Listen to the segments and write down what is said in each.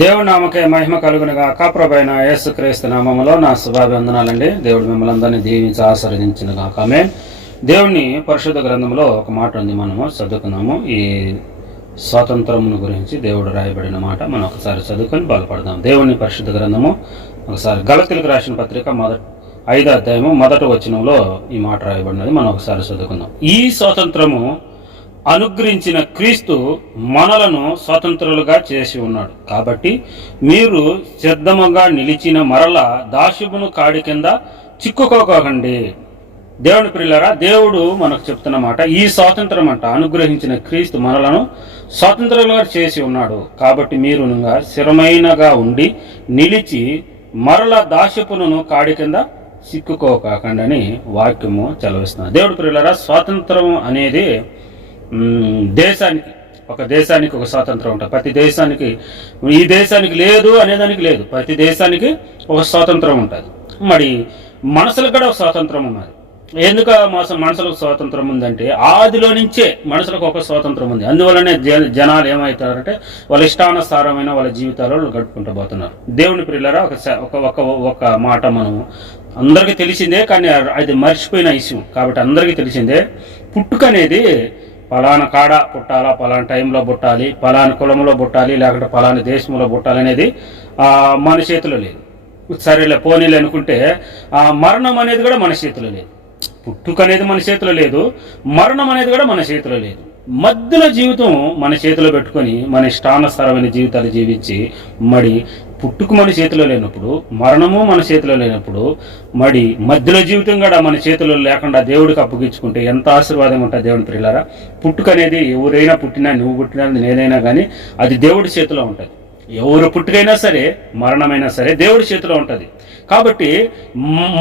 దేవుడి నామకే మహిమ కలుగునుగాక. ప్రభువైన యేసుక్రీస్తు నామములో నా శుభాభివందనాలండి. దేవుడు మిమ్మల్ని అందరినీ దీవించి ఆశీర్వదించునుగాక. ఆమేన్. దేవుని పరిశుద్ధ గ్రంథంలో ఒక మాట ఉంది, మనము చదువుకున్నాము. ఈ స్వాతంత్రమును గురించి దేవుడు రాయబడిన మాట మనం ఒకసారి చదువుకొని బలపడదాం. దేవుని పరిశుద్ధ గ్రంథము ఒకసారి గలతీయులకు రాసిన పత్రిక 5వ అధ్యాయము 1వ వచనంలో ఈ మాట రాయబడినది. మనం ఒకసారి చదువుకుందాం. ఈ స్వాతంత్రము అనుగ్రహించిన క్రీస్తు మనలను స్వతంత్రులుగా చేసి ఉన్నాడు. కాబట్టి మీరు సిద్ధముగా నిలిచిన మరల దాస్యమును కాడి కింద చిక్కుకోకండి. దేవుని ప్రియులారా, దేవుడు మనకు చెప్తున్న మాట, ఈ స్వాతంత్రం అంట అనుగ్రహించిన క్రీస్తు మనలను స్వతంత్రులుగా చేసి ఉన్నాడు. కాబట్టి మీరు స్థిరమైనగా ఉండి నిలిచి మరల దాస్యపును కాడి కింద చిక్కుకోకండి అని వాక్యము చదివిస్తున్నారు. దేవుడి ప్రియులారా, స్వాతంత్రం అనేది ఒక దేశానికి ఒక స్వాతంత్రం ఉంటుంది. ప్రతి దేశానికి, ఈ దేశానికి లేదు అనేదానికి లేదు, ప్రతి దేశానికి ఒక స్వాతంత్రం ఉంటుంది. మరి మనసులకు కూడా ఒక స్వాతంత్రం ఉన్నది. ఎందుకు మనసులకు స్వాతంత్రం ఉందంటే ఆదిలో నుంచే మనసులకు ఒక స్వాతంత్రం ఉంది. అందువల్లనే జనాలు ఏమవుతారంటే వాళ్ళ ఇష్టానుసారమైన వాళ్ళ జీవితాలలో గడుపుకుంటూ పోతున్నారు. దేవుని ప్రియులారా, ఒక మాట మనం అందరికీ తెలిసిందే, కానీ అది మర్చిపోయిన విషయం. కాబట్టి అందరికీ తెలిసిందే, పుట్టుక అనేది పలానా కాడ పుట్టాలా, పలానా టైంలో పుట్టాలి, పలానా కులంలో పుట్టాలి, లేకుంటే పలానా దేశంలో పుట్టాలి అనేది మన చేతిలో లేదు. సరేలే పోనీలే అనుకుంటే మరణం అనేది కూడా మన చేతిలో లేదు. పుట్టుక అనేది మన చేతిలో లేదు, మరణం అనేది కూడా మన చేతిలో లేదు. మధ్యలో జీవితం మన చేతిలో పెట్టుకొని మన ఇష్టానుసారమైన జీవితాలు జీవించి మరి పుట్టుక మన చేతిలో లేనప్పుడు, మరణము మన చేతిలో లేనప్పుడు, మరి మధ్యలో జీవితం కూడా మన చేతిలో లేకుండా దేవుడికి అప్పగించుకుంటే ఎంత ఆశీర్వాదం ఉంటుంది. దేవుని ప్రియులారా, పుట్టుక అనేది ఎవరైనా పుట్టినా, నువ్వు పుట్టినా, నేనైనా కానీ అది దేవుడి చేతిలో ఉంటుంది. ఎవరు పుట్టుకైనా సరే, మరణమైనా సరే దేవుడి చేతిలో ఉంటుంది. కాబట్టి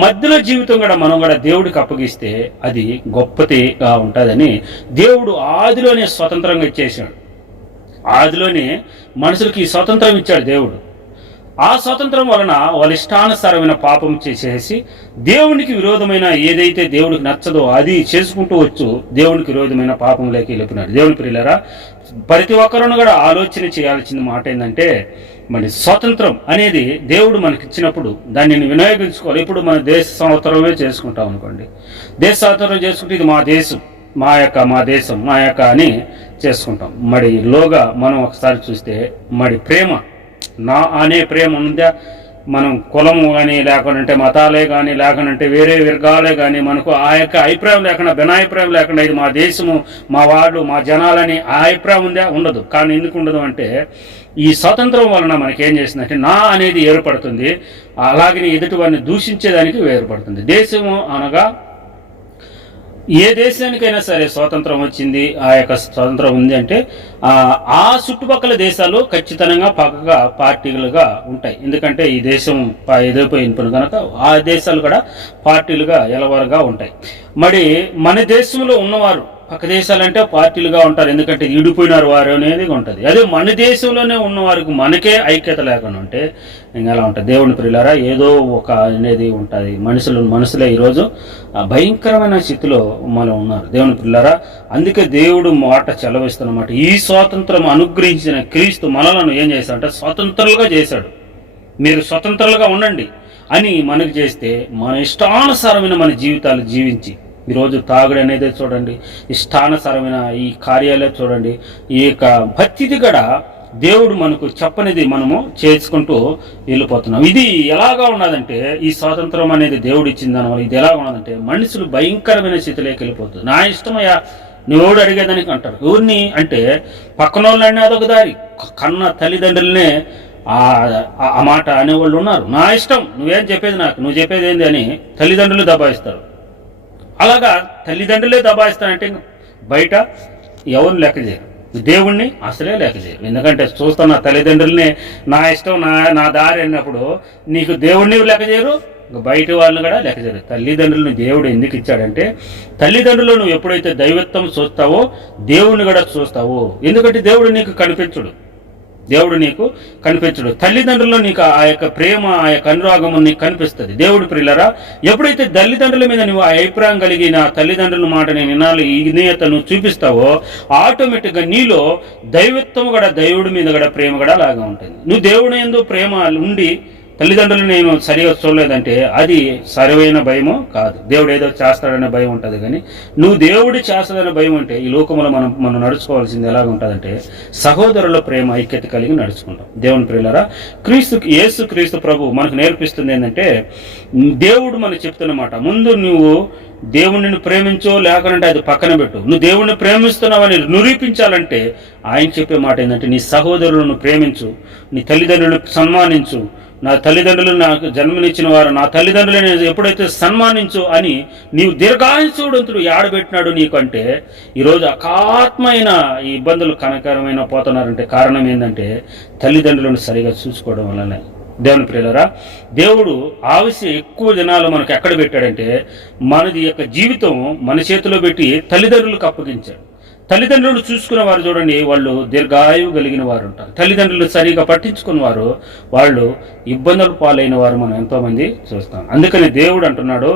మధ్యలో జీవితం కూడా మనం కూడా దేవుడికి అప్పగిస్తే అది గొప్పదిగా ఉంటుందని దేవుడు ఆదిలోనే స్వతంత్రంగా ఇచ్చేసాడు. ఆదిలోనే మనుషులకి స్వతంత్రం ఇచ్చాడు దేవుడు. ఆ స్వాతంత్రం వలన వాళ్ళ ఇష్టానుసారమైన పాపం చేసేసి దేవునికి విరోధమైన ఏదైతే దేవుడికి నచ్చదో అది చేసుకుంటూ వచ్చు దేవునికి విరోధమైన పాపంలోకి వెళ్ళిపోయినాడు. దేవుని ప్రియులారా, ప్రతి ఒక్కరును కూడా ఆలోచన చేయాల్సిన మాట ఏంటంటే, మరి స్వాతంత్రం అనేది దేవుడు మనకి ఇచ్చినప్పుడు దాన్ని వినియోగించుకోవాలి. ఇప్పుడు మన దేశ స్వాతంత్రమే చేసుకుంటాం అనుకోండి, దేశ స్వాతంత్రం చేసుకుంటే ఇది మా దేశం, మా దేశం అని చేసుకుంటాం. మరి లోగా మనం ఒకసారి చూస్తే మరి ప్రేమ, నా అనే ప్రేమ ఉందా? మనం కులము కానీ, లేకుంటే మతాలే కానీ, లేకుంటే వేరే వర్గాలే కానీ, మనకు ఆ యొక్క అభిప్రాయం లేకుండా, భిన్నాభిప్రాయం లేకుండా ఇది మా దేశము, మా వాళ్ళు, మా జనాలని ఆ అభిప్రాయం ఉందా? ఉండదు. కానీ ఎందుకు ఉండదు అంటే ఈ స్వాతంత్రం వలన మనకేం చేసిందంటే నా అనేది ఏర్పడుతుంది, అలాగే ఎదుటి వారిని దూషించేదానికి ఏర్పడుతుంది. దేశము అనగా ఏ దేశానికైనా సరే స్వాతంత్రం వచ్చింది, ఆ యొక్క స్వాతంత్రం ఉంది అంటే ఆ చుట్టుపక్కల దేశాలు ఖచ్చితంగా పక్కగా పార్టీలుగా ఉంటాయి. ఎందుకంటే ఈ దేశం ఎదిరిపోయిన కనుక ఆ దేశాలు కూడా పార్టీలుగా ఎలవరుగా ఉంటాయి. మరి మన దేశంలో ఉన్నవారు పక్క దేశాలంటే పార్టీలుగా ఉంటారు, ఎందుకంటే ఈడిపోయినారు వారు అనేది ఉంటుంది. అదే మన దేశంలోనే ఉన్నవారికి మనకే ఐక్యత లేకుండా ఉంటే ఇంకా ఎలా ఉంటుంది. దేవుని ప్రియులారా, ఏదో ఒక అనేది ఉంటుంది. మనుషులే ఈరోజు భయంకరమైన స్థితిలో మనం ఉన్నారు. దేవుని ప్రియులారా, అందుకే దేవుడు మాట చెలవిస్తున్నమాట, ఈ స్వాతంత్రం అనుగ్రహించిన క్రీస్తు మనలను ఏం చేశాడంటే స్వతంత్రులుగా చేశాడు. మీరు స్వతంత్రులుగా ఉండండి అని మనకు చేస్తే మన ఇష్టానుసారమైన మన జీవితాలు జీవించి, ఈరోజు తాగుడు అనేది చూడండి, ఇష్టానుసారమైన ఈ కార్యాలే చూడండి, ఈ యొక్క భక్తిది కూడా దేవుడు మనకు చెప్పనిది మనము చేసుకుంటూ వెళ్ళిపోతున్నాం. ఇది ఎలాగా ఉన్నదంటే, ఈ స్వాతంత్రం అనేది దేవుడు ఇచ్చిన దానివల్ల ఇది ఎలాగా ఉన్నదంటే మనుషులు భయంకరమైన స్థితిలోకి వెళ్ళిపోతుంది. నా ఇష్టమయ్యా నువ్వెవడు అడిగేదానికి అంటారు. ఎవరిని అంటే పక్కన వాళ్ళని అదొక దారి, కన్న తల్లిదండ్రులనే ఆ మాట అనేవాళ్ళు ఉన్నారు. నా ఇష్టం, నువ్వేం చెప్పేది నాకు, నువ్వు చెప్పేది ఏంది అని తల్లిదండ్రులు దబాయిస్తారు. అలాగా తల్లిదండ్రులే దబాయిస్తారంటే బయట ఎవరు లెక్క చేయరు, దేవుణ్ణి అసలే లెక్క చేయరు. ఎందుకంటే చూస్తున్న తల్లిదండ్రుల్ని నా ఇష్టం, నా దారి అన్నప్పుడు నీకు దేవుణ్ణి లెక్క చేయరు, బయట వాళ్ళని కూడా లెక్క చేయరు. తల్లిదండ్రులను దేవుడు ఎందుకు ఇచ్చాడంటే, తల్లిదండ్రులు నువ్వు ఎప్పుడైతే దైవత్వం చూస్తావో దేవుణ్ణి కూడా చూస్తావో. ఎందుకంటే దేవుడు నీకు కనిపించడు, దేవుడు నీకు కనిపించడు. తల్లిదండ్రుల్లో నీకు ఆ యొక్క ప్రేమ, ఆ యొక్క అనురాగం నీకు కనిపిస్తుంది. దేవుడు ప్రియులరా, ఎప్పుడైతే తల్లిదండ్రుల మీద నువ్వు ఆ అభిప్రాయం కలిగి నా తల్లిదండ్రుల మాట నేను వినాలి, ఈ విధేయత నువ్వు చూపిస్తావో ఆటోమేటిక్గా నీలో దైవత్వం కూడా, దేవుడి మీద కూడా ప్రేమ కూడా లాగా ఉంటుంది. నువ్వు దేవుని యందు ప్రేమ ఉండి తల్లిదండ్రులు నేను సరిగా చూడలేదంటే అది సరైన భయమో కాదు. దేవుడు ఏదో చేస్తాడనే భయం ఉంటుంది. కానీ నువ్వు దేవుడు చేస్తాడనే భయం అంటే ఈ లోకంలో మనం నడుచుకోవాల్సింది ఎలాగ ఉంటుందంటే సహోదరుల ప్రేమ, ఐక్యత కలిగి నడుచుకుంటాం. దేవుని ప్రియులారా, యేసు క్రీస్తు ప్రభు మనకు నేర్పిస్తుంది ఏంటంటే, దేవుడు మనకు చెప్తున్నమాట, ముందు నువ్వు దేవుణ్ణి ప్రేమించో లేకనంటే అది పక్కన పెట్టు. నువ్వు దేవుణ్ణి ప్రేమిస్తున్నావని నిరూపించాలంటే ఆయన చెప్పే మాట ఏంటంటే, నీ సహోదరులను ప్రేమించు, నీ తల్లిదండ్రులను సన్మానించు, నా తల్లిదండ్రులు నాకు జన్మనిచ్చిన వారు నా తల్లిదండ్రులను ఎప్పుడైతే సన్మానించు అని నీవు దీర్ఘాయుసుడంతుడు ఆడబెట్టినాడు నీకు అంటే, ఈరోజు అకాత్మైన ఈ ఇబ్బందులు కనకరమైన పోతున్నారంటే కారణం ఏంటంటే తల్లిదండ్రులను సరిగా చూసుకోవడం వల్లనే. దేవుని ప్రియులారా, దేవుడు ఆవశ్యం ఎక్కువ జనాలు మనకు ఎక్కడ పెట్టాడంటే, మనది యొక్క జీవితం మన చేతిలో పెట్టి తల్లిదండ్రులకు అప్పగించాడు. తల్లిదండ్రులు చూసుకున్న వారు చూడండి, వాళ్ళు దీర్ఘాయువు కలిగిన వారు ఉంటారు. తల్లిదండ్రులు సరిగా పట్టించుకున్న వారు, వాళ్ళు ఇబ్బందులు పాలైన వారు మనం ఎంతోమంది చూస్తాం. అందుకని దేవుడు అంటున్నాడు,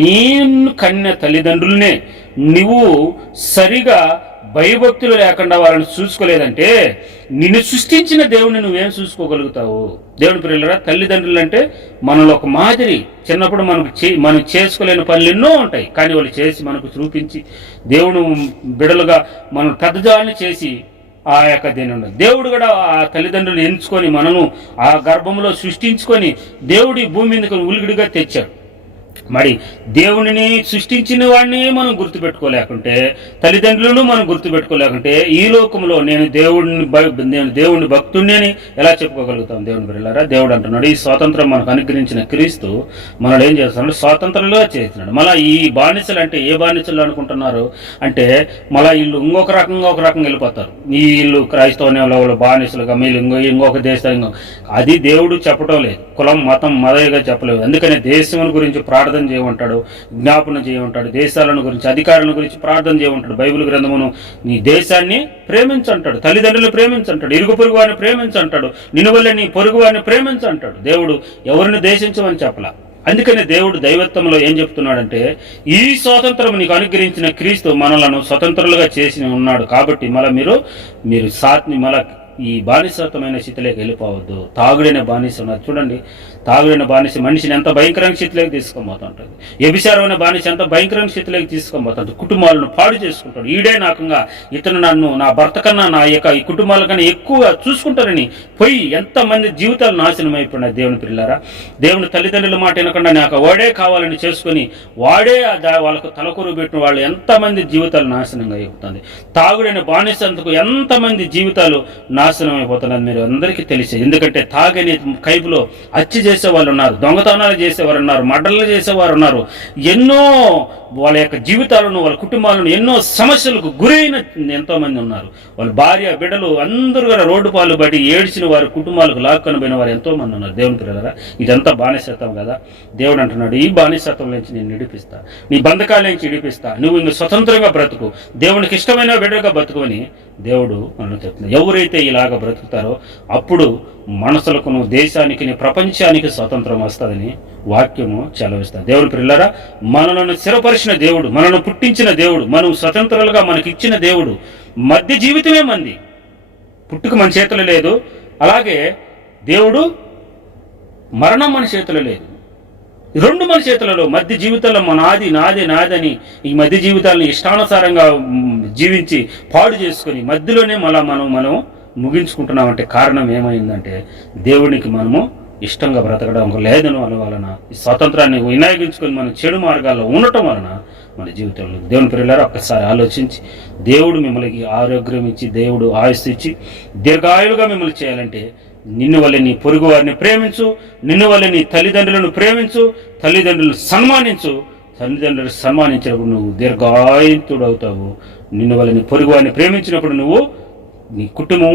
నేను కన్య తల్లిదండ్రులనే నువ్వు సరిగా భయభక్తులు లేకుండా వాళ్ళని చూసుకోలేదంటే నిన్ను సృష్టించిన దేవుడిని నువ్వేం చూసుకోగలుగుతావు? దేవుని ప్రియులారా, తల్లిదండ్రులు అంటే మనలో ఒక మాదిరి. చిన్నప్పుడు మనం చేసుకోలేని పనులు ఎన్నో ఉంటాయి, కానీ వాళ్ళు చేసి మనకు చూపించి దేవుడు బిడలుగా మనం పెద్దదాన్ని చేసి ఆ యొక్క దీని దేవుడు కూడా ఆ తల్లిదండ్రులు ఎంచుకొని మనను ఆ గర్భంలో సృష్టించుకొని దేవుడి భూమి మీదకి ఉలిగిడిగా తెచ్చాడు. మరి దేవుడిని సృష్టించిన వాడిని మనం గుర్తుపెట్టుకోలేకుంటే, తల్లిదండ్రులను మనం గుర్తుపెట్టుకోలేకుంటే ఈ లోకంలో నేను దేవుడిని భక్తుడిని అని ఎలా చెప్పుకోగలుగుతాం? దేవుని పిల్లలారా, దేవుడు అంటున్నాడు, ఈ స్వాతంత్రం మనకు అనుగ్రహించిన క్రీస్తు మనల్ని ఏం చేస్తున్నాడు? స్వాతంత్రంగా చేస్తున్నాడు. మళ్ళీ ఈ బానిసలు అంటే ఏ బానిసలు అనుకుంటున్నారు అంటే, మళ్ళీ వీళ్ళు ఒక రకంగా వెళ్ళిపోతారు. ఈ వీళ్ళు క్రైస్తవ బానిసలుగా మీరు ఇంకొక దేశం, అది దేవుడు చెప్పడం లేదు. కులం మతం మదవిగా చెప్పలేదు. అందుకనే దేశం గురించి ప్రార్థన చేయమంటాడు, జ్ఞాపన చేయమంటాడు, దేశాలను గురించి అధికారుల గురించి ప్రార్థన చేయమంటాడు. బైబిల్ గ్రంథమును నీ దేశాన్ని ప్రేమించంటాడు, తల్లిదండ్రులు ప్రేమించంటాడు, ఇరుగు పొరుగు వారిని ప్రేమించంటాడు, నిన్ను వల్ల నీ పొరుగు వారిని ప్రేమించంటాడు. దేవుడు ఎవరిని దేశించమని చెప్పలా. అందుకనే దేవుడు దైవత్వంలో ఏం చెప్తున్నాడంటే, ఈ స్వాతంత్రం నీకు అనుగ్రహించిన క్రీస్తు మనలను స్వతంత్రులుగా చేసి ఉన్నాడు. కాబట్టి మళ్ళీ ఈ బానిసత్వమైన స్థితిలోకి వెళ్ళిపోవద్దు. తాగుడైన బానిస ఉన్నది చూడండి, తాగుడైన బానిస మనిషిని ఎంత భయంకరమైన స్థితిలోకి తీసుకొని వ్యభిచారమైన బానిస ఎంత భయంకరమైన స్థితిలోకి తీసుకొని కుటుంబాలను పాడు చేసుకుంటాడు. ఈడే నాకంగా ఇతను నన్ను నా భర్త కన్నా నా యొక్క ఈ కుటుంబాల కన్నా ఎక్కువ చూసుకుంటారని పోయి ఎంతమంది జీవితాలు నాశనం అయిపోయినాయి. దేవుని పిల్లారా, దేవుని తల్లిదండ్రుల మాట వినకుండా నాకు వాడే కావాలని చేసుకుని వాడే వాళ్ళకు తలకూరు పెట్టిన వాళ్ళు ఎంతమంది జీవితాలు నాశనంగా అయిపోతుంది. తాగుడైన బానిసంతకు ఎంతమంది జీవితాలు నాశనం అయిపోతున్నది మీరు అందరికీ తెలిసే. ఎందుకంటే తాగని కైపులో హత్య చేసేవాళ్ళు ఉన్నారు, దొంగతనాలు చేసేవారు ఉన్నారు, మర్డర్లు చేసేవారు ఉన్నారు. ఎన్నో వాళ్ళ యొక్క జీవితాలను, వాళ్ళ కుటుంబాలను ఎన్నో సమస్యలకు గురైన ఎంతో మంది ఉన్నారు. వాళ్ళ భార్య బిడ్డలు అందరూ కూడా రోడ్డు పాలు బట్టి ఏడ్చిన వారు, కుటుంబాలకు లాక్కొని పోయిన వారు ఎంతో మంది ఉన్నారు. దేవుని పిల్లరా, ఇదంతా బానిసత్వం కదా. దేవుడు అంటున్నాడు, ఈ బానిసత్వం నుంచి నేను విడిపిస్తా, నీ బంధకాల నుంచి విడిపిస్తా, నువ్వు ఇంక స్వతంత్రంగా బ్రతుకు, దేవునికి ఇష్టమైన బిడ్డగా బ్రతుకుని దేవుడు మనం చెప్తున్నాడు. ఎవరైతే ఇలాగ బ్రతుకుతారో అప్పుడు మనసులకును, దేశానికి, ప్రపంచానికి స్వతంత్రం వస్తుందని వాక్యము చెలవిస్తుంది. దేవుని పిల్లరా, మనలను స్థిరపరిచిన దేవుడు, మనను పుట్టించిన దేవుడు, మనం స్వతంత్రాలుగా మనకి ఇచ్చిన దేవుడు. మధ్య జీవితమే మంది, పుట్టుక మన చేతులు లేదు. అలాగే దేవుడు మరణం మన చేతులు లేదు, రెండు మన చేతులలో. మధ్య జీవితంలో నాదని ఈ మధ్య జీవితాలను ఇష్టానుసారంగా జీవించి పాడు చేసుకుని మధ్యలోనే మనం ముగించుకుంటున్నామంటే కారణం ఏమైందంటే, దేవునికి మనము ఇష్టంగా బ్రతకడం లేదని వలన ఈ స్వాతంత్రాన్ని వినియోగించుకొని మన చెడు మార్గాల్లో ఉండటం వలన మన జీవితంలో. దేవుని పిల్లలారా, ఒక్కసారి ఆలోచించి, దేవుడు మిమ్మల్ని ఆరోగ్యం ఇచ్చి, దేవుడు ఆయుస్సు ఇచ్చి దీర్ఘాయులుగా మిమ్మల్ని చేయాలంటే నిన్ను వల్ల నీ పొరుగు వారిని ప్రేమించు, నిన్ను వల్ల నీ తల్లిదండ్రులను ప్రేమించు, తల్లిదండ్రులను సన్మానించు. తల్లిదండ్రులు సన్మానించినప్పుడు నువ్వు దీర్ఘాయుతుడు అవుతావు. నిన్ను వల్ల నీ పొరుగు వారిని ప్రేమించినప్పుడు నీ కుటుంబం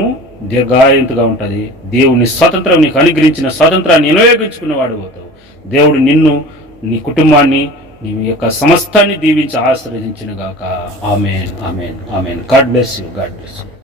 దీర్ఘాయుతుగా ఉంటుంది. దేవుని స్వాతంత్రం నీకు అనుగ్రహించిన స్వాతంత్రాన్ని వినియోగించుకున్నవాడు అవుతావు. దేవుడు నిన్ను, నీ కుటుంబాన్ని, నీ యొక్క సమస్తాన్ని దీవించి ఆశీర్వదించును గాక. Amen, amen, amen. God bless you.